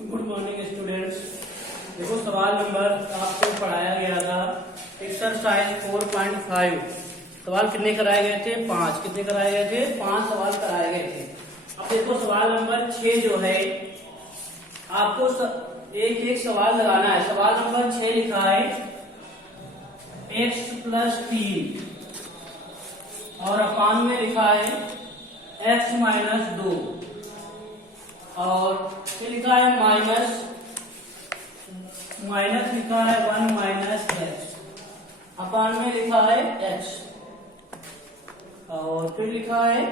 Good morning students. देखो सवाल number आपको पढ़ाया गया था एक्सरसाइज 4.5। सवाल कितने कराए गए थे? 5। कितने कराए गए थे? 5 सवाल कराए गए थे। अब देखो सवाल नंबर 6 जो है आपको एक एक सवाल लगाना है। सवाल नंबर 6 लिखा है x + 3 और अपान में लिखा है x - 2 और ये लिखा है माइनस लिखा है 1 - x अपान में लिखा है x और फिर लिखा है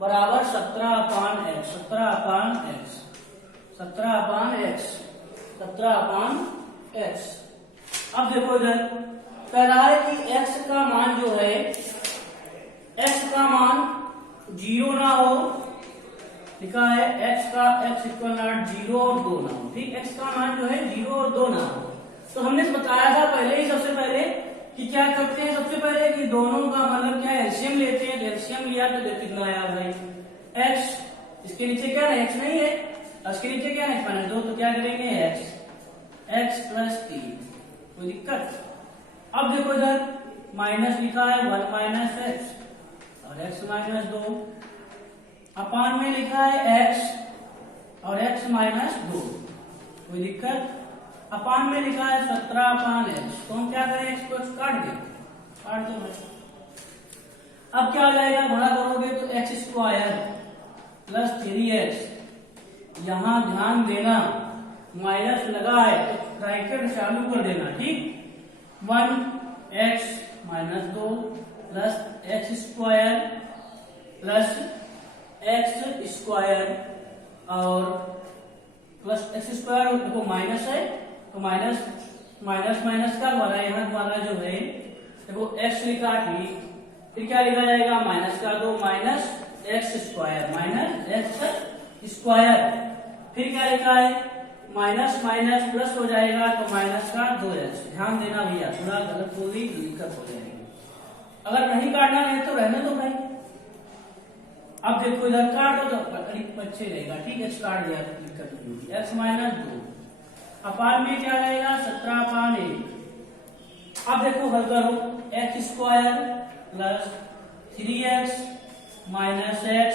बराबर 17/x 17/x। अब देखो इधर पहला है कि x का मान जो है x का मान 0 ना हो। लिखा है x = 0 और 2 ना हो। ठीक, x का मान जो है 0 और 2 ना हो। तो हमने बताया था पहले ही सबसे पहले कि क्या करते हैं। सबसे पहले कि दोनों का मतलब क्या है, एलसीएम लेते हैं। एलसीएम लिया तो देखो कितना आया भाई x, इसके नीचे क्या है x नहीं है, इसके नीचे क्या है -2, तो क्या करेंगे x + 3। कोई दिक्कत? अब देखो इधर माइनस लिखा है 1 - x और x - 2 अपान में लिखा है x और x - 2। कोई दिक्कत? अपान में लिखा है 17/x। तो हम क्या करें, x को काट दो भाई। अब क्या आ जाएगा, गुणा करोगे तो x² + 3x। यहां ध्यान देना माइनस लगा है तो ब्रैकेट चालू कर देना। ठीक, 1x - 2 + x² और प्लस x²। देखो माइनस है तो माइनस का द्वारा यहाँ द्वारा जो है देखो x लिखा। ठीक, फिर क्या लिखा जाएगा माइनस का 2 -x²। फिर क्या लिखा है माइनस प्लस हो जाएगा तो माइनस का 2x। ध्यान देना भैया, थोड़ा गलत बोली तो दिक्कत हो जाएगी। अगर नहीं काटना है तो रहने दो भाई। अब देखो इधर काट दो तो करीब अच्छे रहेगा। ठीक, x काट दिया तो दिक्कत नहीं होगी। x - 2 अपान में क्या रहेगा 17/1। अब देखो हल करो x² + 3x - x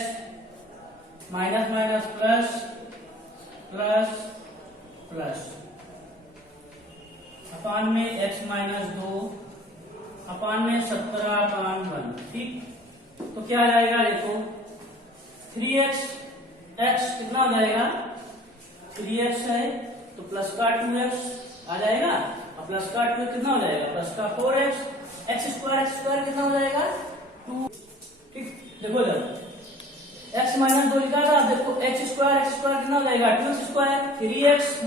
प्लस अपान में x - 2 अपान में 17/1। ठीक, तो क्या आ जाएगा देखो 3x कितना हो जाएगा 3x है तो प्लस का 2x आ जाएगा और प्लस का 2 कितना हो जाएगा प्लस का 4x। x² कितना हो जाएगा 2। ठीक, देखो इधर x - 2 लिखा था। देखो x² कितना हो जाएगा 2x²। 3x -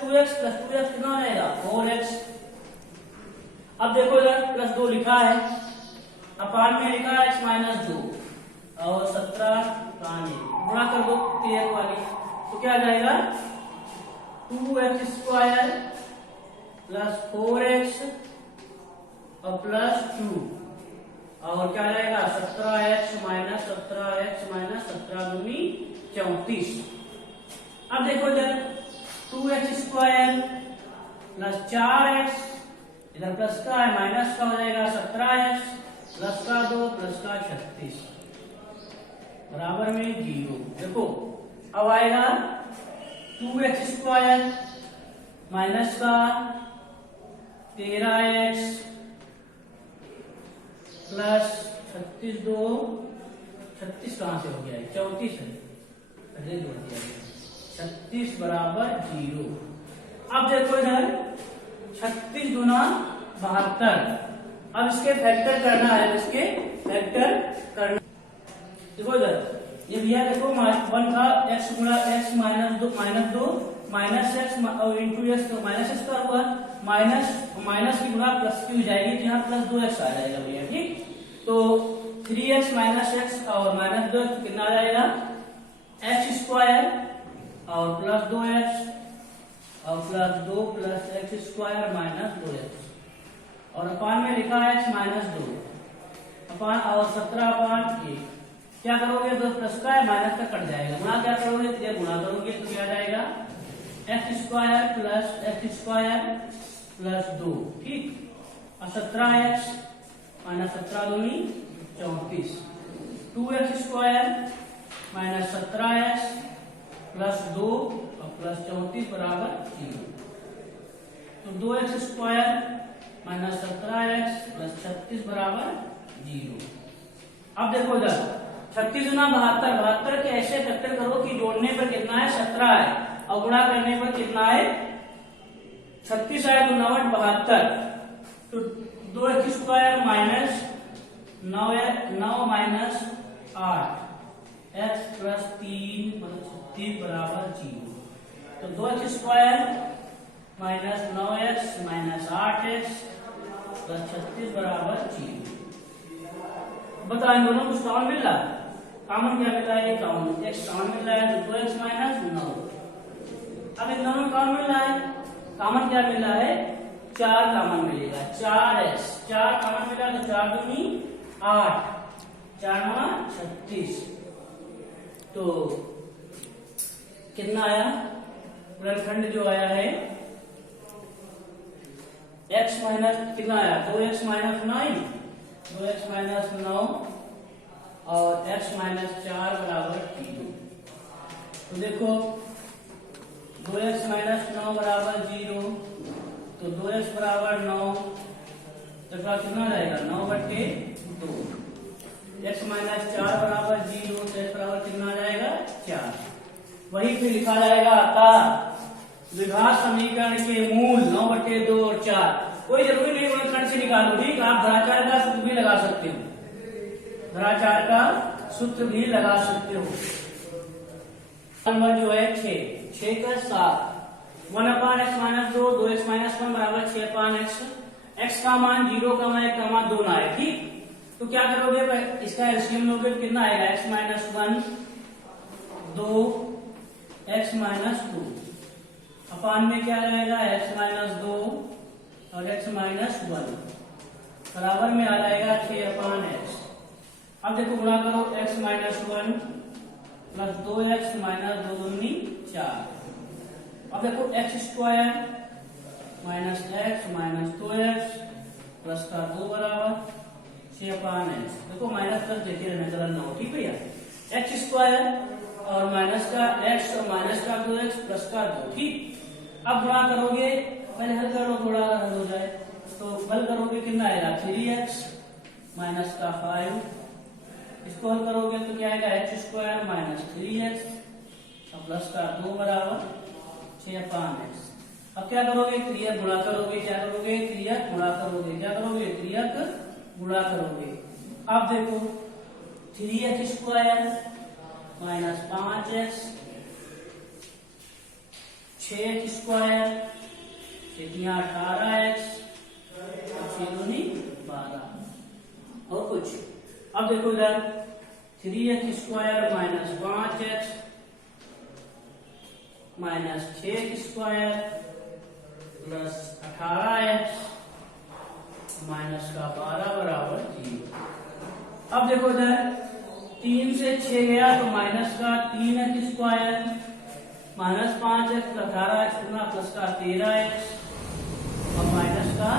2x + 2x कितना हो जाएगा 4x। अब देखो इधर +2 लिखा है अपान में लिखा है x - 2 और 17/1 गुणा कर दो क्लियर वाली तो क्या आ जाएगा 2x² + 4x और +2 और क्या आ जाएगा 17x - 17 दूनी 34। अब देखो इधर 2x² + 4x इधर प्लस का है माइनस का हो जाएगा 17x प्लस का 2 प्लस का 36 बराबर में 0। देखो अब आएगा 2x² माइनस का 13x प्लस 36 कहां से हो गया 34 है, पहले जोड़ दिया 36 बराबर 0। अब देखो इधर 36 गुना 72। अब इसके फैक्टर करना है, इसके फैक्टर करना। देखो इधर ये भैया देखो 1 था x गुणा x - 2 -x और इंटू x तो -x का हुआ माइनस की गुणा प्लस की हो जाएगी तो यहाँ +2x आ जाएगा भैया। ठीक, तो 3x - x और -2 कितना आ जाएगा x² और +2x और +2 + x² - 2x और अपान में लिखा है x - 2 अपान और 17/1। क्या करोगे तो प्लस का है माइनस का कट जाएगा। गुणा क्या करोगे तो गुणा करोगे तो क्या जाएगा एक्स स्क्वायर प्लस 2, ठीक। और 17x माइनस 17 दूनी 34, 2x square minus 17x plus 2 और प्लस 34 बराबर 0। तो 2x square minus 17x plus 36 बराबर 0। अब देखो इधर 36 गुना 72, 72 के ऐसे फैक्टर करो कि जोड़ने पर कितना है 17 है और गुणा करने पर कितना है 36 आए, तो 9 72। तो 2x square minus 9 minus 8 x plus 3 36 बराबर 0। तो 2x square minus 9x minus 8x plus 36 बराबर 0। बताओ इन दोनों कुछ कॉमन मिल रहा है? कॉमन क्या मिल रहा है? कॉमन x कॉमन मिल रहा है, तो 2x माइनस 9। अब इन दोनों में कॉमन मिल रहा है, कॉमन क्या मिल रहा है? 4 कॉमन मिलेगा, 4x 4 कॉमन मिला तो 4 दूनी 8, 4 9 36। तो कितना आया? गुणनखंड जो आया है x माइनस कितना आया? 2x माइनस 9, 2x माइनस 9 और x माइनस 4 बराबर 0। तो देखो 2x माइनस 9 बराबर 0, तो 2x बराबर 9 तो कितना रहेगा? 9/2। x माइनस 4 बराबर 0, तो x बराबर कितना आ जाएगा? 4। वही फिर लिखा जाएगा आता द्विघात समीकरण के मूल 9/2 और 4। कोई जरूरी नहीं गुणनखंड से निकालो, ठीक। आप धराचार का सूत्र भी लगा सकते हो, धराचार का सूत्र भी लगा सकते हो। नंबर जो है 6 का 7, 1/x माइनस 2, 2x माइनस 1 बराबर 6/x। x का मान 0, 1, 2 ना है, ठीक। तो क्या करोगे? इसका एलसीएम लोगे तो कितना आएगा? x माइनस 1 2 x माइनस 2 अपान में क्या रहेगा? x माइनस 2 और x माइनस 1 बराबर में आ जाएगा 6/x। अब देखो गुणा करो x minus 1 plus 2x minus 2 दूनी 4। अब देखो x square minus x minus 2x plus का 2 बराबर 6/x। देखो माइनस प्लस देखे रहना, गलत ना हो, ठीक भैया। x स्क्वायर और माइनस का x और माइनस का 2x प्लस का 2, ठीक। अब गुणा करोगे, पहले हल कर लो, थोड़ा हल हो जाए तो हल करोगे कितना आएगा? 3x माइनस का 5। इसको हल करोगे तो क्या आएगा? x स्क्वायर माइनस 3x और प्लस का 2 बराबर 6/x। अब क्या करोगे? क्रियक गुणा करोगे। क्या करोगे? क्रियक गुणा करोगे। क्या करोगे? क्रियक गुणा करोगे। अब देखो 3x square minus 5x 6x square 18x 12 और कुछ। अब देखो इधर 3x square minus 5x minus 6x square plus 18x minus का 12 बराबर 0। अब देखो इधर 3 से 6 गया तो माइनस का 3x square minus 5x plus 18x plus का 13x और माइनस का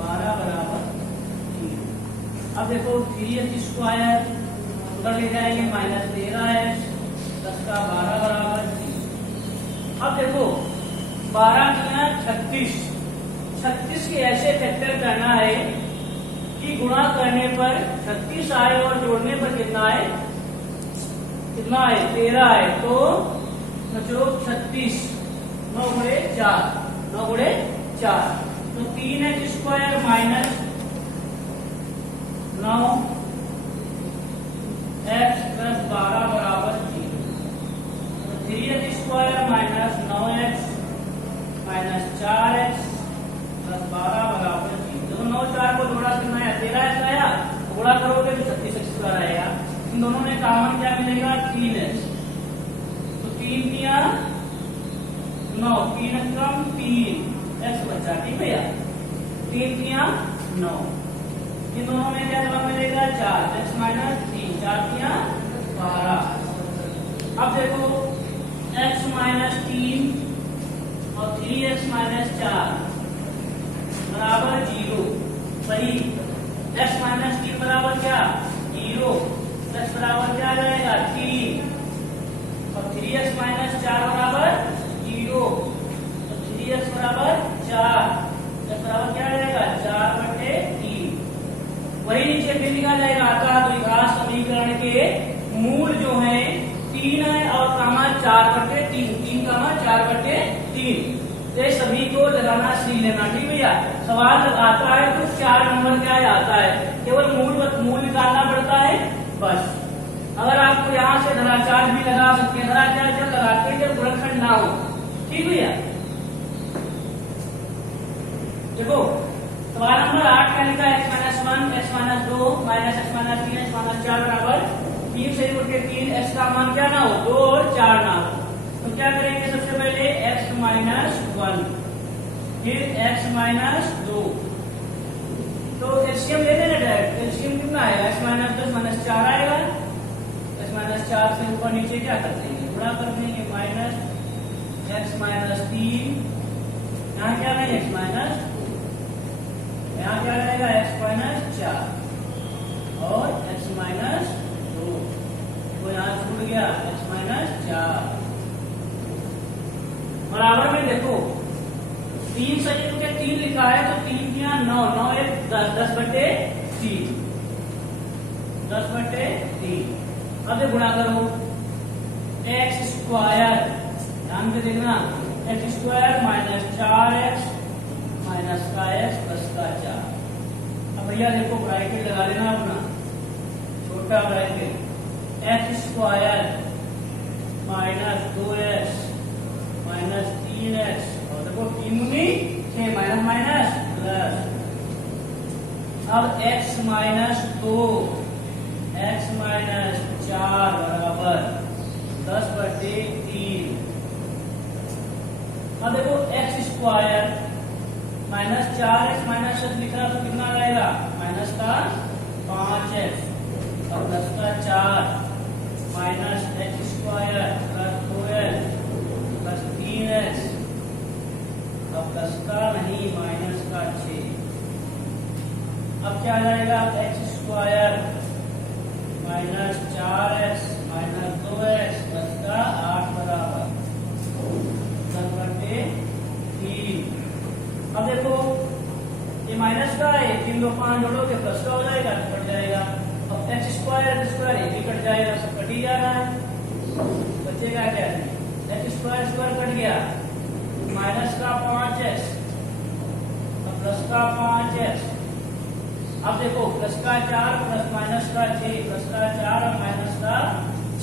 12 बराबर 0। अब देखो 3x स्क्वायर उधर ले जाएंगे माइनस 13x प्लस का 12 बराबर 0। अब देखो 12 गुना 36, 36 के ऐसे फैक्टर करना है कि गुणा करने पर 36 आए और जोड़ने पर कितना आए? कितना आए? 13 आए। तो बच्चों 36 9 गुणे 4, 9 गुणे 4 तो 3x square minus 9x plus 12 बराबर 0। तो 3x square minus 9x minus 4x plus 12 बराबर 0। दोनों 9 4 को जोड़ा कितना है? 13x आया, गुणा करोगे तो 36x स्क्वायर आएगा। इन दोनों में कॉमन क्या मिलेगा? 3x। तो 3 दिया 9, 3 कम 3x बचा, ठीक भैया। 3 दिया 9। इन दोनों में क्या जवाब मिलेगा? 4 x माइनस 3, 4 दिया 12। अब देखो x माइनस 3 और 3x माइनस 4 बराबर 0। वही x माइनस 3 बराबर क्या 0, x बराबर क्या आ जाएगा 3, और 3x माइनस 4 बराबर 0, तो 3x बराबर 4, x बराबर क्या आ जाएगा 4/3। वही नीचे फिर लिखा जाएगा आता द्विघात समीकरण के मूल जो है 3 है और कामा 4/3, 3 कामा 4/3। ये सभी को लगाना सीख लेना, ठीक भैया। सवाल आता है तो 4 नंबर क्या आता है, केवल मूल निकालना पड़ता है बस। अगर आपको यहाँ से धराचार भी लगा सकते हैं, धराचार जब लगाते हैं जब गुणनखंड ना हो, ठीक भैया। देखो सवाल नंबर 8 क्या लिखा है, x-1, x-2 minus x-3 x-4 बराबर 3 से उठ के 3, x का मान क्या ना हो 2 और 4 ना हो, तो क्या करेंगे सबसे पहले x-1 फिर x-2, तो एलसीएम ले लेना डायरेक्ट। एलसीएम कितना आएगा x-10 -4 आएगा, x-4 से ऊपर नीचे क्या कर देंगे गुणा कर देंगे, माइनस x-3, यहाँ क्या नहीं x-2, यहाँ क्या रहेगा x-4 और x-2, तो यहाँ छूट गया x-4 बराबर में। देखो 3 सही तो क्या 3 लिखा है, तो 3 की यहाँ 9, 9 1 10, 10/3, 10/3। अब गुणा करो x², ध्यान से देखना, x² माइनस 4x माइनस का x प्लस का 4। अब भैया देखो ब्रैकेट लगा लेना अपना छोटा bracket, x² minus 2x minus 3x, और देखो 3 दूनी 6 माइनस माइनस प्लस। अब x-2 x-4 बराबर 10/3। अब देखो x² माइनस 4x माइनस लिख रहा तो कितना रहेगा माइनस का 5x और प्लस का 4 minus x² plus 2x plus 3x और प्लस का नहीं माइनस का 6। अब क्या आ जाएगा x² minus 4x minus 2x plus का 8 बराबर 10/3। अब देखो ये माइनस का है, 3 2 5 जोड़ोगे प्लस का हो जाएगा, कट जाएगा। अब x² ये भी कट जाएगा, सब कट ही जा रहा है, बचेगा क्या x² कट गया, माइनस का 5x और प्लस का 5x। अब देखो प्लस का 4 प्लस माइनस का 6, प्लस का 4 और माइनस का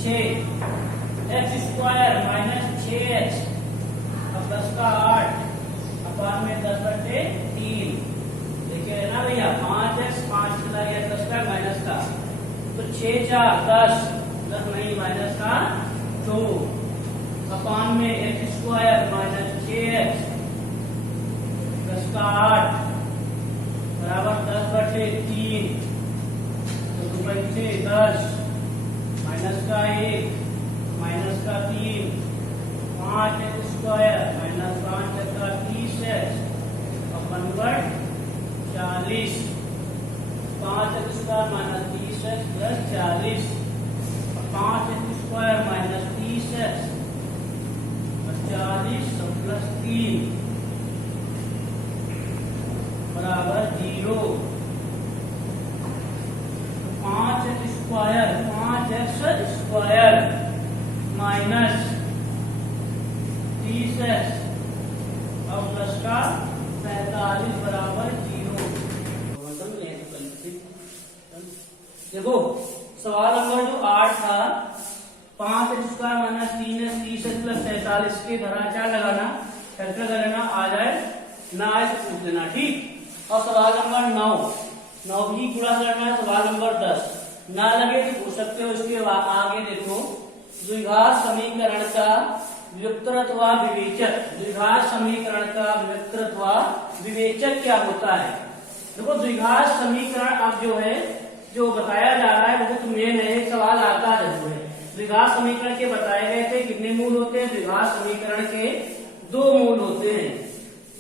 6, x² माइनस 6x और प्लस का 8 अपान में 10/3। देखिए ना भैया 5x 5 चला गया प्लस का माइनस का, तो 6 4 10 10 नहीं माइनस का 2 अपान में x² माइनस 6x प्लस का 8 बराबर 10/3। तो 2/6 10 माइनस का 1 माइनस का 3 5x² माइनस 5 का 30x अपन 40, 5x² minus 30x plus 40, 5x² minus 30x और 40 प्लस 3 बराबर 0। 5x² माइनस 30x और प्लस का 45 बराबर 0। देखो सवाल नंबर जो 8 था, 5x² minus 3x 30x plus 47 के धराचार लगाना, कैलकुलेट करना, आ जाए ना आए तो पूछ लेना, ठीक। और सवाल नंबर 9 भी पूरा करना है। सवाल नंबर 10 ना लगे तो पूछ सकते हो। इसके आगे देखो द्विघात समीकरण का व्युत्क्रम व विवेचक, द्विघात समीकरण का व्युत्क्रम व विवेचक क्या होता है। देखो द्विघात समीकरण अब जो है जो बताया जा रहा है बहुत मेन है, सवाल आता जरूर है। द्विघात समीकरण के बताए गए थे कितने मूल होते हैं, द्विघात समीकरण के 2 मूल होते हैं।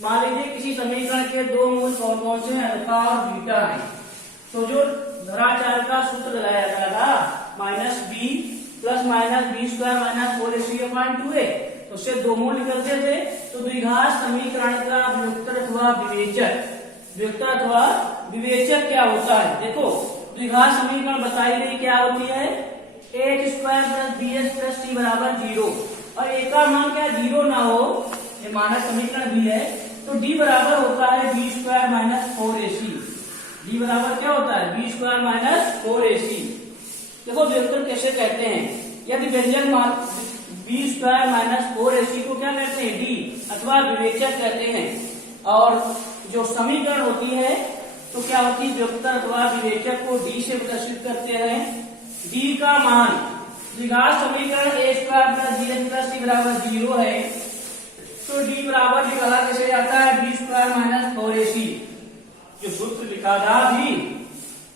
मान लीजिए किसी समीकरण के 2 मूल कौन कौन से हैं, अल्फा और बीटा है। तो जो धराचार का सूत्र लगाया गया था minus B plus minus B square minus 4ac/2a, तो उससे 2 मूल निकलते थे। तो द्विघात समीकरण का व्युत्तर अथवा विवेचक क्या होता है? देखो द्विघात समीकरण बताई गई क्या होती है, ax square plus bs plus c बराबर 0, और a का मान क्या 0 ना हो, ये मानक समीकरण भी है। तो d बराबर होता है b square minus 4ac। d बराबर क्या होता है, b स्क्वायर माइनस 4ac। देखो व्युत्तर कैसे कहते हैं, यदि व्यंजक मान b स्क्वायर माइनस 4ac को क्या कहते हैं, d अथवा विवेचक कहते हैं। और जो समीकरण होती है तो क्या होती है, व्युत्तर अथवा विवेचक को d से प्रदर्शित करते हैं। d का मान द्विघात समीकरण a square plus bs plus c बराबर 0 है, तो d बराबर निकाला कैसे जाता है, b स्क्वायर माइनस 4ac। जो सूत्र लिखा था भी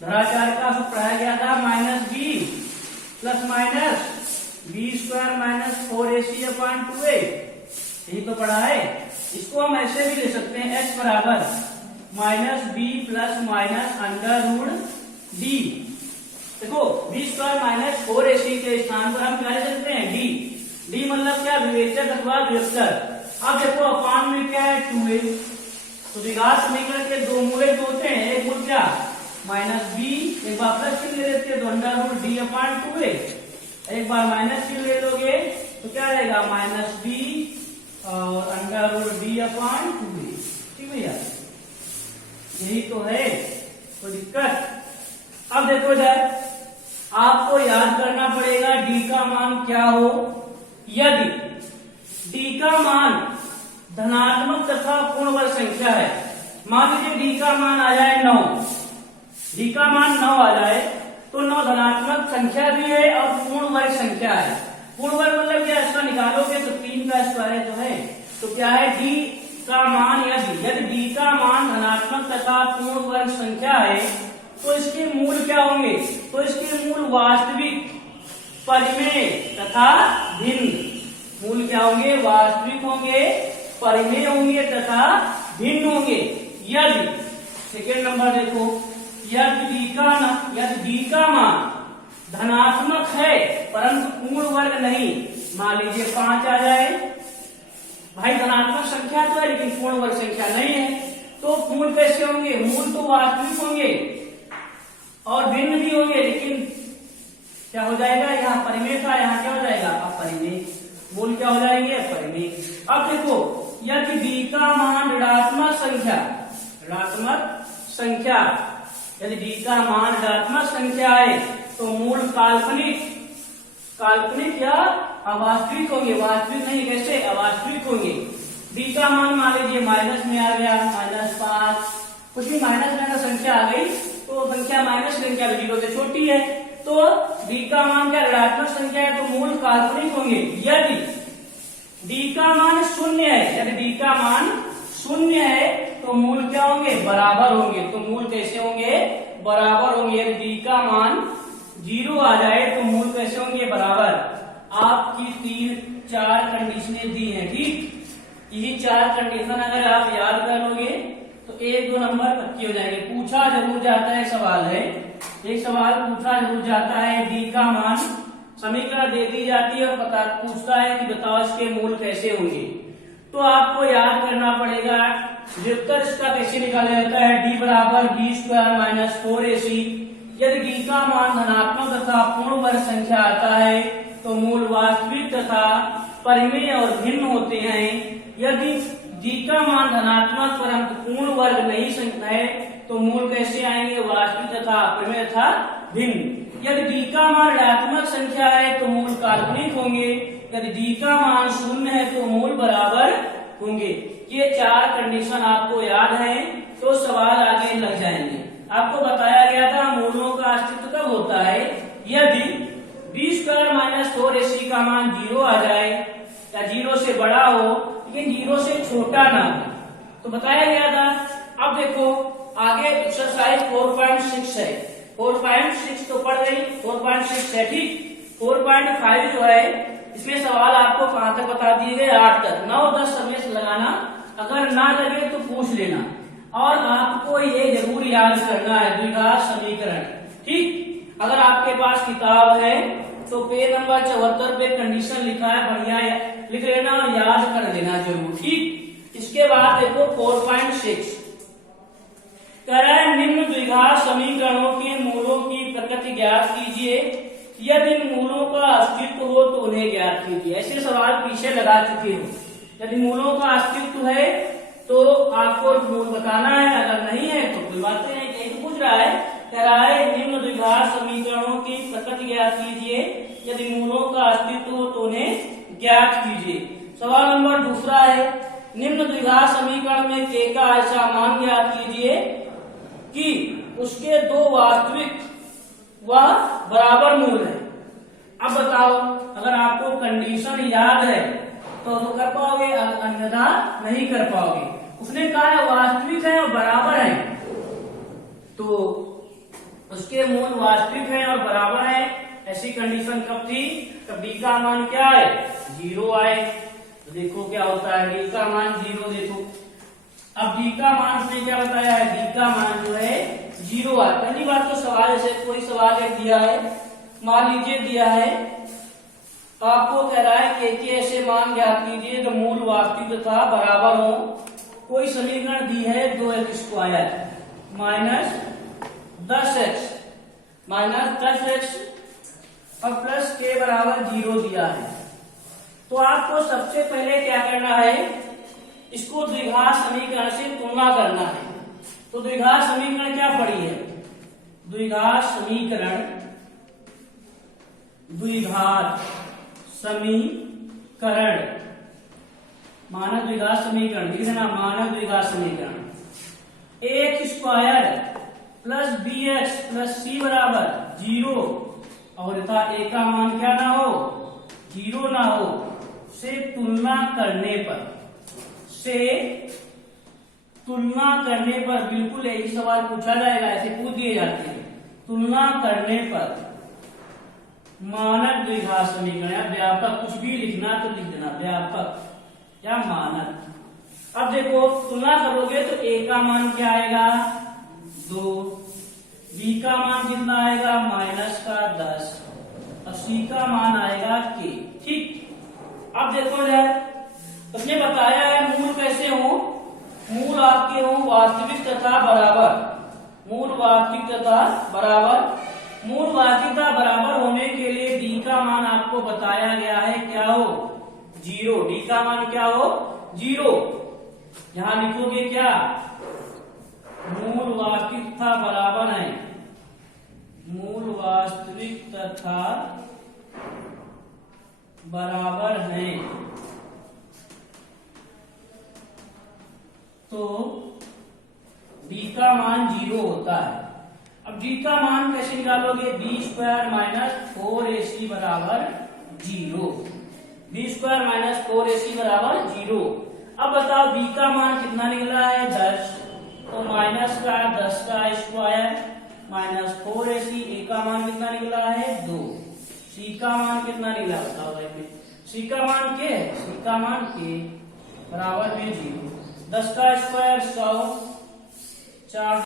धराचार का सूत्र पढ़ाया गया था minus B plus minus B square minus 4ac/2a, यही तो पढ़ा है। इसको हम ऐसे भी ले सकते हैं, x बराबर minus B plus minus under root D. देखो बी स्क्वायर माइनस 4ac के स्थान पर हम क्या ले सकते हैं, डी मतलब क्या, विवेचक अथवा व्युत्तर। अब देखो अपान में क्या है 2a, तो द्विघात समीकरण के 2 मूल होते हैं, एक मूल क्या माइनस बी, एक बार प्लस चिन्ह ले लेते हैं तो अंडर रूट d/2a, एक बार माइनस चिन्ह ले लोगे तो क्या रहेगा माइनस बी और अंडर रूट d/2a। ठीक भैया, यही तो है, कोई दिक्कत? अब देखो इधर आपको याद करना पड़ेगा d का मान क्या हो। यदि d का मान धनात्मक तथा पूर्ण वर्ग संख्या है, मान लीजिए d का मान आ जाए 9, d का मान 9 आ जाए, तो 9 धनात्मक संख्या भी है और पूर्ण वर्ग संख्या है। पूर्ण वर्ग मतलब क्या, इसका निकालोगे तो 3 का स्क्वायर तो है, तो क्या है d का मान, यदि d का मान धनात्मक तथा पूर्ण वर्ग संख्या है तो इसके मूल क्या होंगे, तो इसके मूल वास्तविक, परिमेय तथा भिन्न। मूल क्या होंगे, वास्तविक होंगे, परिमेय होंगे तथा भिन्न होंगे। यदि सेकेंड नंबर देखो, यदि d का मान धनात्मक है परंतु पूर्ण वर्ग नहीं, मान लीजिए 5 आ जाए, भाई धनात्मक संख्या तो है लेकिन पूर्ण वर्ग संख्या नहीं है, तो मूल कैसे होंगे, मूल तो वास्तविक होंगे और भिन्न भी होंगे, लेकिन क्या हो जाएगा, यहाँ परिमेय था, यहाँ क्या हो जाएगा अपरिमेय। मूल क्या हो जाएंगे, परिमेय। अब देखो यदि d का मान ऋणात्मक संख्या, यदि d का मान ऋणात्मक संख्या है तो मूल काल्पनिक या अवास्तविक होंगे, वास्तविक नहीं, कैसे अवास्तविक होंगे। d का मान मान लीजिए माइनस में आ गया, -5, कुछ भी माइनस संख्या आ गई तो संख्या माइनस संख्या 0 से छोटी है, तो d का मान क्या ऋणात्मक संख्या है तो मूल काल्पनिक होंगे। यदि d का मान 0 है, यदि d का मान 0 है तो मूल क्या होंगे, बराबर होंगे। तो मूल कैसे होंगे, बराबर होंगे। यदि d का मान 0 आ जाए तो मूल कैसे होंगे, बराबर। आपकी 3-4 कंडीशनें दी हैं, ठीक, यही 4 कंडीशन अगर आप याद कर लोगे तो 1-2 नंबर पक्के हो जाएंगे। पूछा जरूर जाता है, सवाल है, एक सवाल पूछा जरूर जाता है, d का मान समीकरण दे दी जाती है और पूछता है कि बताओ इसके मूल कैसे होंगे, तो आपको याद करना पड़ेगा व्युत्तर इसका कैसे निकाला जाता है, d बराबर b स्क्वायर माइनस 4ac। यदि d का मान धनात्मक तथा पूर्ण वर्ग संख्या आता है तो मूल वास्तविक तथा परिमेय और भिन्न होते हैं। यदि d का मान धनात्मक परंतु पूर्ण वर्ग नहीं संख्या है तो मूल कैसे आएंगे, वास्तविक तथा परिमेय तथा भिन्न। यदि d का मान ऋणात्मक संख्या है तो मूल काल्पनिक होंगे, यदि d का मान 0 है तो मूल बराबर होंगे। ये 4 कंडीशन आपको याद है तो सवाल आगे लग जाएंगे। आपको बताया गया था मूलों का अस्तित्व कब होता है, यदि b स्क्वायर माइनस 4ac का मान 0 आ जाए या 0 से बड़ा हो लेकिन 0 से छोटा ना हो, तो बताया गया था। अब देखो आगे एक्सरसाइज 4.6 है, 4.6 तो पढ़ रही, 4.6 है, ठीक। 4.5 जो है इसमें सवाल आपको कहां तक बता दिए गए, 8 तक। 9, 10 समय से लगाना, अगर ना लगे तो पूछ लेना। और आपको ये जरूर याद करना है द्विघात समीकरण, ठीक। अगर आपके पास किताब है तो पेज नंबर 74 पे कंडीशन लिखा है, बढ़िया लिख लेना और याद कर लेना जरूर, ठीक। इसके बाद देखो 4.6 कह रहा है निम्न द्विघात समीकरणों के मूलों की प्रकृति ज्ञात कीजिए, यदि इन मूलों का अस्तित्व हो तो उन्हें ज्ञात कीजिए। ऐसे सवाल पीछे लगा चुके हो, यदि मूलों का अस्तित्व है तो आपको मूल बताना है, अगर नहीं है तो कोई बात नहीं। कहीं तो पूछ रहा है, कह रहा है निम्न द्विघात समीकरणों की प्रकृति ज्ञात कीजिए, यदि मूलों का अस्तित्व हो तो उन्हें ज्ञात कीजिए। सवाल नंबर दूसरा है, निम्न द्विघात समीकरण में k का ऐसा मान ज्ञात कीजिए कि उसके दो वास्तविक व बराबर मूल है। अब बताओ, अगर आपको कंडीशन याद है तो कर पाओगे, अन्यथा नहीं कर पाओगे। उसने कहा है वास्तविक है और बराबर है, तो उसके मूल वास्तविक है और बराबर है। ऐसी कंडीशन कब थी, तब d का मान क्या है, 0 आए। तो देखो क्या होता है, d का मान 0। देखो अब d का मान उसने क्या बताया है, d का मान जो है 0 आए। पहली बात तो सवाल, जैसे कोई सवाल एक दिया है, मान लीजिए दिया है तो आपको कह रहा है के ऐसे मान ज्ञात कीजिए तो मूल वास्तविक तथा बराबर हो। कोई समीकरण दी है 2x² माइनस 10x और प्लस k बराबर 0 दिया है। तो आपको सबसे पहले क्या करना है, इसको द्विघात समीकरण से तुलना करना है। तो द्विघात समीकरण क्या पड़ी है, द्विघात समीकरण मानक द्विघात समीकरण लिख देना, मानक द्विघात समीकरण a² plus bx plus c बराबर 0 और तथा a का मान क्या ना हो, 0 ना हो, से तुलना करने पर बिल्कुल यही सवाल पूछा जाएगा, ऐसे पूछ दिए जाते हैं। तुलना करने पर मानक द्विघात समीकरण या व्यापक, कुछ भी लिखना तो लिख देना, व्यापक या मानक। अब देखो तुलना करोगे तो a का मान क्या आएगा, 2, b का मान कितना आएगा, -10 और c का मान आएगा k, ठीक। अब देखो यार, उसने बताया है मूल कैसे हो, मूल आपके हो वास्तविक तथा बराबर, मूल वास्तविक तथा बराबर होने के लिए d का मान आपको बताया गया है क्या हो, 0। d का मान क्या हो, 0। यहां लिखोगे क्या, मूल वास्तविक तथा बराबर है, मूल वास्तविक तथा बराबर है, तो d का मान 0 होता है। अब d का मान कैसे निकालोगे, b² - 4ac बराबर 0, b² - 4ac बराबर 0। अब बताओ b का मान कितना निकला है, 10, तो -10 का स्क्वायर माइनस 4ac, a का मान कितना निकला है, 2, c का मान कितना निकला बताओ भाई, c का मान क्या है, c का मान k बराबर में 0। 10 का स्क्वायर 100, 4